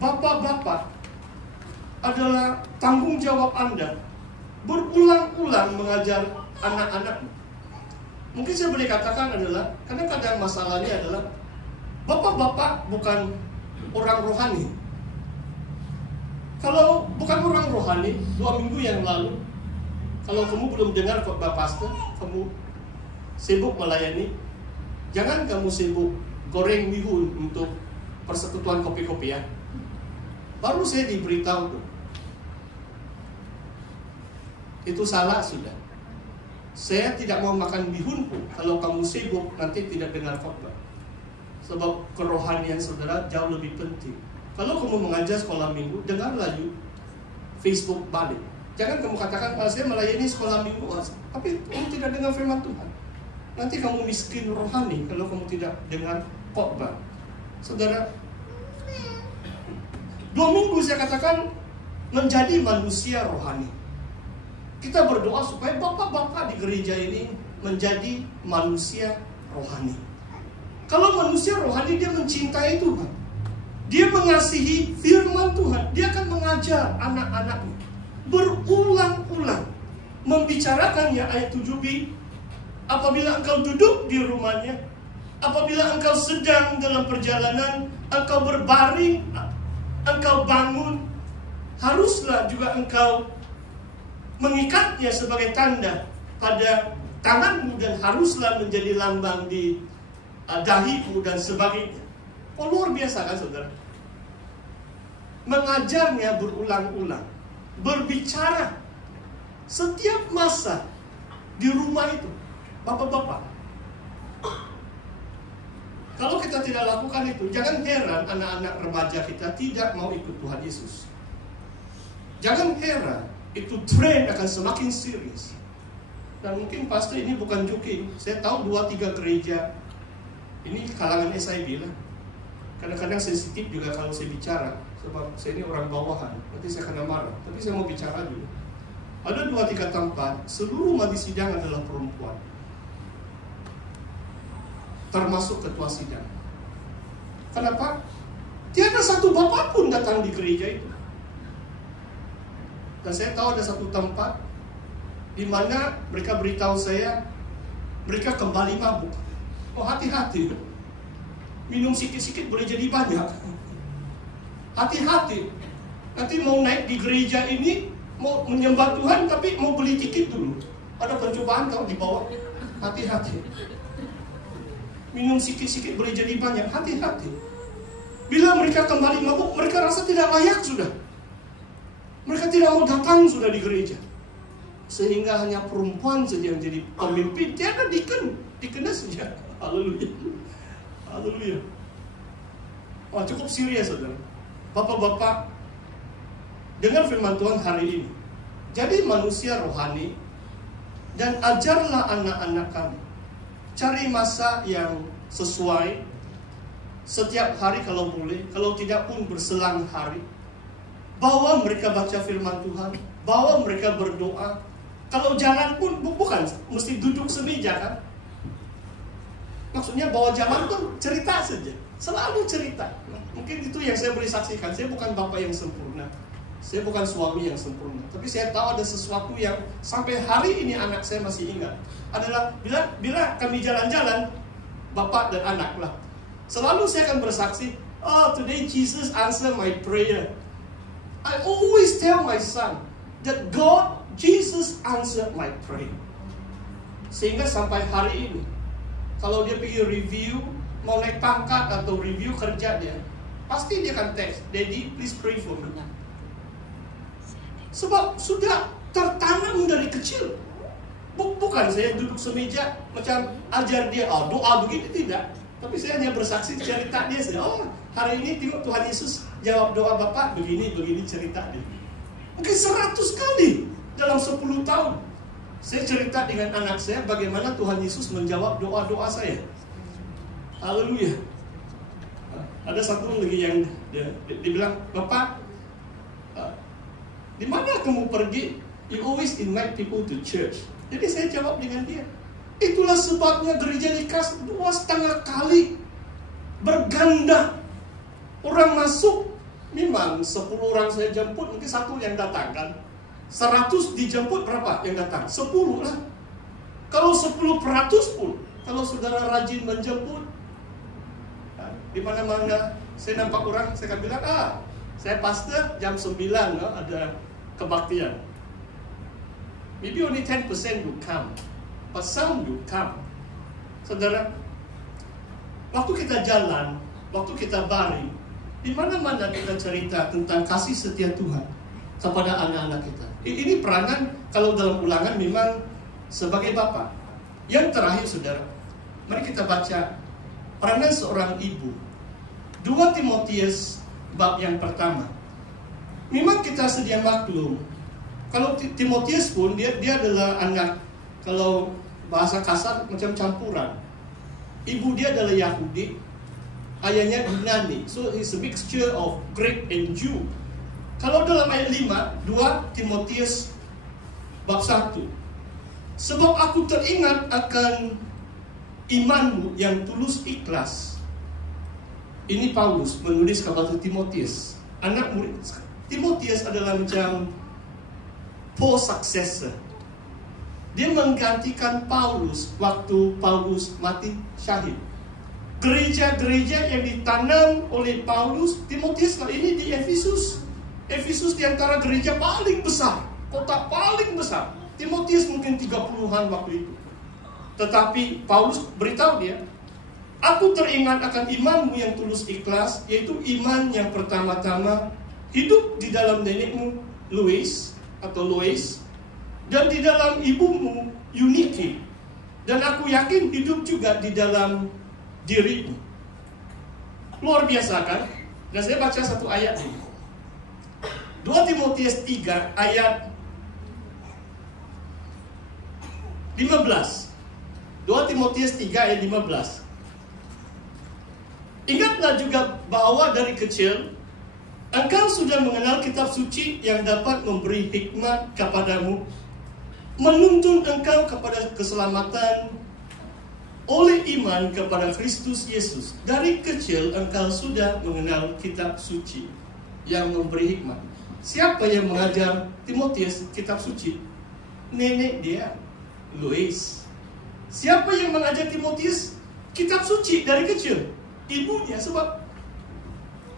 Bapak-bapak adalah tanggung jawab Anda berulang-ulang mengajar anak-anak. Mungkin saya boleh katakan adalah, kadang-kadang masalahnya adalah bapak-bapak bukan orang rohani. Kalau bukan orang rohani, 2 minggu yang lalu, kalau kamu belum dengar khotbah pastor, kamu sibuk melayani, jangan kamu sibuk goreng bihun untuk persekutuan kopi-kopi ya. Baru saya diberitahu tuh, itu salah sudah. Saya tidak mau makan bihun pun kalau kamu sibuk nanti tidak dengar khotbah. Sebab kerohanian saudara jauh lebih penting. Kalau kamu mengajar sekolah minggu, dengarlah Facebook balik. Jangan kamu katakan, saya melayani sekolah minggu, tapi kamu tidak dengar firman Tuhan. Nanti kamu miskin rohani kalau kamu tidak dengar khotbah. Saudara, 2 minggu saya katakan menjadi manusia rohani. Kita berdoa supaya bapak-bapak di gereja ini menjadi manusia rohani. Kalau manusia rohani, dia mencintai Tuhan, dia mengasihi firman Tuhan, dia akan mengajar anak-anaknya berulang-ulang, membicarakannya. Ayat 7b, apabila engkau duduk di rumahnya, apabila engkau sedang dalam perjalanan, engkau berbaring, engkau bangun, haruslah juga engkau mengikatnya sebagai tanda pada tanganmu dan haruslah menjadi lambang di dahimu dan sebagainya. Oh, luar biasa kan saudara? Mengajarnya berulang-ulang, berbicara setiap masa di rumah itu. Bapak-bapak, kalau kita tidak lakukan itu, jangan heran anak-anak remaja kita tidak mau ikut Tuhan Yesus. Jangan heran, itu tren akan semakin serius. Dan mungkin pasti ini bukan joking. Saya tahu 2-3 gereja, ini kalangannya saya bilang, kadang-kadang sensitif juga kalau saya bicara, sebab saya ini orang bawahan, nanti saya kena marah. Tapi saya mau bicara dulu. Ada 2-3 tempat, seluruh majelis sidang adalah perempuan, termasuk ketua sidang. Kenapa? Tiada satu bapak pun datang di gereja itu. Dan saya tahu ada satu tempat di mana mereka beritahu saya mereka kembali mabuk. Oh, hati-hati, minum sikit-sikit boleh jadi banyak. Hati-hati, nanti mau naik di gereja ini, mau menyembah Tuhan tapi mau beli tiket dulu. Ada percobaan kalau di bawah. Hati-hati, minum sikit-sikit boleh jadi banyak. Hati-hati. Bila mereka kembali mabuk, mereka rasa tidak layak sudah. Mereka tidak mau datang sudah di gereja. Sehingga hanya perempuan saja yang jadi pemimpin. Tiada dikenas saja. Haleluya. Haleluya. Oh, cukup serius saudara. Bapak-bapak, dengar firman Tuhan hari ini. Jadi manusia rohani dan ajarlah anak-anak kamu. Cari masa yang sesuai. Setiap hari kalau boleh, kalau tidak pun berselang hari. Bawa mereka baca firman Tuhan, bawa mereka berdoa. Kalau jalan pun bukan mesti duduk semeja kan. Maksudnya bawa jalan pun cerita saja, selalu cerita. Mungkin itu yang saya boleh saksikan. Saya bukan bapak yang sempurna, saya bukan suami yang sempurna, tapi saya tahu ada sesuatu yang sampai hari ini anak saya masih ingat. Adalah bila kami jalan-jalan, bapak dan anak lah, selalu saya akan bersaksi, oh, today Jesus answer my prayer. I always tell my son that Jesus answered my prayer. Sehingga sampai hari ini, kalau dia pergi review, mau naik pangkat atau review kerja dia, pasti dia akan text, Daddy please pray for me. Sebab sudah tertanam dari kecil. Bukan saya duduk semeja macam ajar dia, oh, doa begini, tidak. Tapi saya hanya bersaksi cerita dia saja. Oh, hari ini tengok Tuhan Yesus jawab doa Bapak begini cerita dia. Mungkin 100 kali dalam 10 tahun saya cerita dengan anak saya bagaimana Tuhan Yesus menjawab doa-doa saya. Haleluya. Ada satu lagi yang dia bilang, Bapak, di mana kamu pergi? You always invite people to church. Jadi saya jawab dengan dia, itulah sebabnya gereja Likas 2,5 kali berganda Orang masuk, memang 10 orang saya jemput, mungkin 1 yang datang kan. 100 dijemput berapa yang datang? 10 lah. Kalau 10% pun, kalau saudara rajin menjemput, di mana-mana saya nampak orang, saya akan bilang, saya pastor jam 9 ada kebaktian. Maybe only 10% will come, but some will come. Saudara, waktu kita jalan, waktu kita baring, di mana-mana kita cerita tentang kasih setia Tuhan kepada anak-anak kita. Ini peranan kalau dalam Ulangan memang sebagai bapa. Yang terakhir, saudara, mari kita baca peranan seorang ibu. 2 Timotius bab yang pertama. Memang kita sedia maklum, kalau Timotius pun dia adalah anak, kalau bahasa kasar macam campuran. Ibu dia adalah Yahudi, ayahnya Yunani. So it's a mixture of Greek and Jew. Kalau dalam ayat 5, 2 Timotius bab 1. Sebab aku teringat akan imanmu yang tulus ikhlas. Ini Paulus menulis kepada Timotius, anak murid. Timotius adalah macam successor. Dia menggantikan Paulus waktu Paulus mati syahid. Gereja-gereja yang ditanam oleh Paulus, Timotius ini di Efesus. Efesus di antara gereja paling besar, kota paling besar. Timotius mungkin 30-an waktu itu. Tetapi Paulus beritahu dia, aku teringat akan imanmu yang tulus ikhlas, yaitu iman yang pertama-tama hidup di dalam nenekmu Lois, dan di dalam ibumu Eunike. Dan aku yakin hidup juga di dalam dirimu. Luar biasa kan? Dan saya baca satu ayat ini. 2 Timotius 3 ayat 15. 2 Timotius 3 ayat 15. Ingatlah juga bahwa dari kecil engkau sudah mengenal kitab suci yang dapat memberi hikmat kepadamu, menuntun engkau kepada keselamatan oleh iman kepada Kristus Yesus. Dari kecil engkau sudah mengenal kitab suci yang memberi hikmat. Siapa yang mengajar Timotius kitab suci? Nenek dia, Lois. Siapa yang mengajar Timotius kitab suci dari kecil? Ibunya, sebab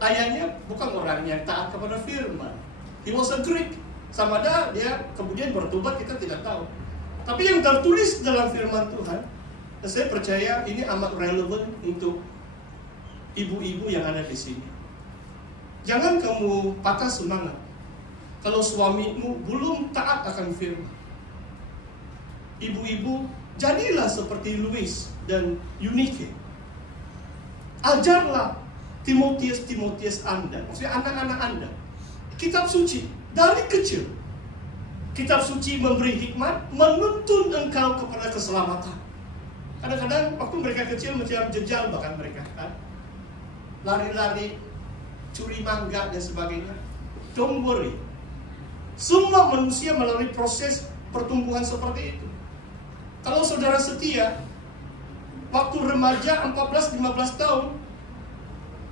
ayahnya bukan orang yang taat kepada firman. He was a Greek. Sama ada dia kemudian bertobat, kita tidak tahu. Tapi yang tertulis dalam firman Tuhan, saya percaya ini amat relevan untuk ibu-ibu yang ada di sini. Jangan kamu patah semangat kalau suamimu belum taat akan firman. Ibu-ibu, jadilah seperti Louis dan Eunike. Ajarlah Timotius Anda, maksudnya anak-anak Anda, kitab suci dari kecil. Kitab suci memberi hikmat, menuntun engkau kepada keselamatan. Kadang-kadang waktu mereka kecil macam jejal bahkan mereka kan? Lari-lari, curi mangga dan sebagainya. Don't worry. Semua manusia melalui proses pertumbuhan seperti itu. Kalau saudara setia, waktu remaja 14-15 tahun,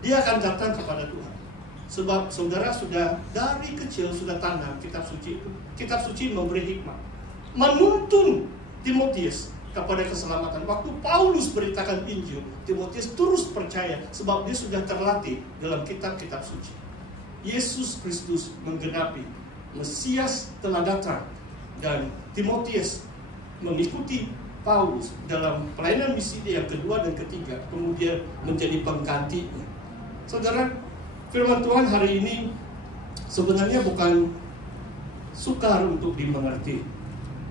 dia akan datang kepada Tuhan. Sebab saudara sudah dari kecil sudah tanam kitab suci itu. Kitab suci memberi hikmat, menuntun Timotius kepada keselamatan. Waktu Paulus beritakan Injil, Timotius terus percaya sebab dia sudah terlatih dalam kitab-kitab suci. Yesus Kristus menggenapi, Mesias telah datang, dan Timotius mengikuti Paulus dalam pelayanan misi dia yang kedua dan ketiga, kemudian menjadi penggantinya. Saudara, firman Tuhan hari ini sebenarnya bukan sukar untuk dimengerti.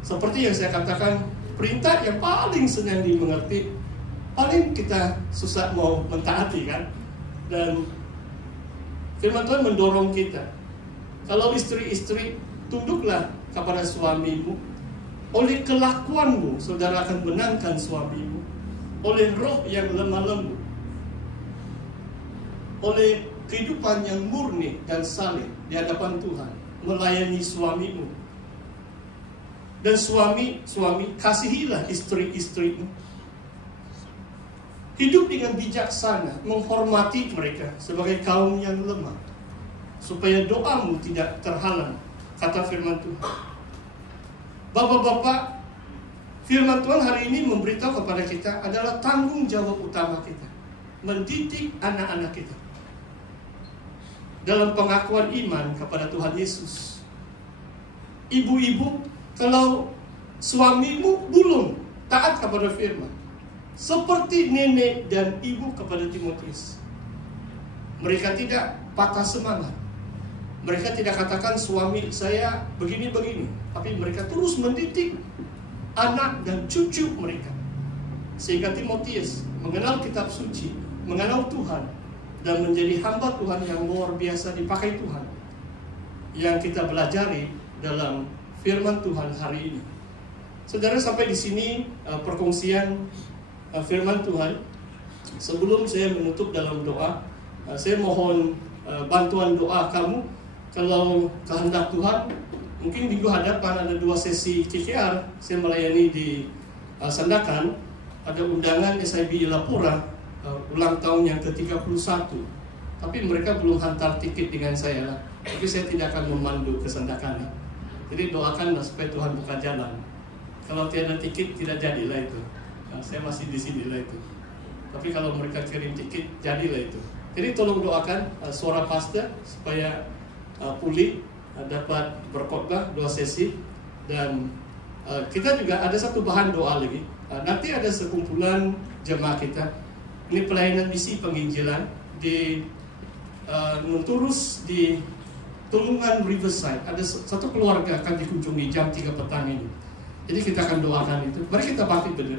Seperti yang saya katakan, perintah yang paling senang dimengerti, paling kita susah mau mentaati kan. Dan firman Tuhan mendorong kita, kalau istri-istri, tunduklah kepada suamimu. Oleh kelakuanmu, saudara akan menangkan suamimu. Oleh roh yang lemah lembut, oleh kehidupan yang murni dan saleh di hadapan Tuhan, melayani suamimu. Dan suami, kasihilah istri-istrimu. hidup dengan bijaksana, menghormati mereka sebagai kaum yang lemah, supaya doamu tidak terhalang, kata firman Tuhan. Bapak-bapak, firman Tuhan hari ini memberitahu kepada kita adalah tanggung jawab utama kita, mendidik anak-anak kita dalam pengakuan iman kepada Tuhan Yesus. Ibu-ibu, kalau suamimu belum taat kepada firman, seperti nenek dan ibu kepada Timotius, mereka tidak patah semangat. Mereka tidak katakan suami saya begini-begini, tapi mereka terus mendidik anak dan cucu mereka, sehingga Timotius mengenal kitab suci, mengenal Tuhan, dan menjadi hamba Tuhan yang luar biasa dipakai Tuhan, yang kita pelajari dalam firman Tuhan hari ini. Saudara, sampai di sini perkongsian firman Tuhan. Sebelum saya menutup dalam doa, saya mohon bantuan doa kamu. Kalau kehendak Tuhan, mungkin minggu hadapan ada 2 sesi KKR. Saya melayani di Sandakan. Ada undangan SIB Lapura, ulang tahun yang ke-31. Tapi mereka belum hantar tiket dengan saya lah. Tapi saya tidak akan memandu ke Sandakan. Jadi doakanlah supaya Tuhan buka jalan. Kalau tiada tiket, tidak jadilah itu. Nah, saya masih di sini lah itu. Tapi kalau mereka kirim tiket, jadilah itu. Jadi tolong doakan suara pastor supaya pulih, dapat berkhotbah 2 sesi. Dan kita juga ada satu bahan doa lagi. Nanti ada sekumpulan jemaah kita. Ini pelayanan misi penginjilan di Nunturus, di Tulungan Riverside. Ada satu keluarga akan dikunjungi jam 3 petang ini. Jadi kita akan doakan itu. Mari kita bangkit berdiri.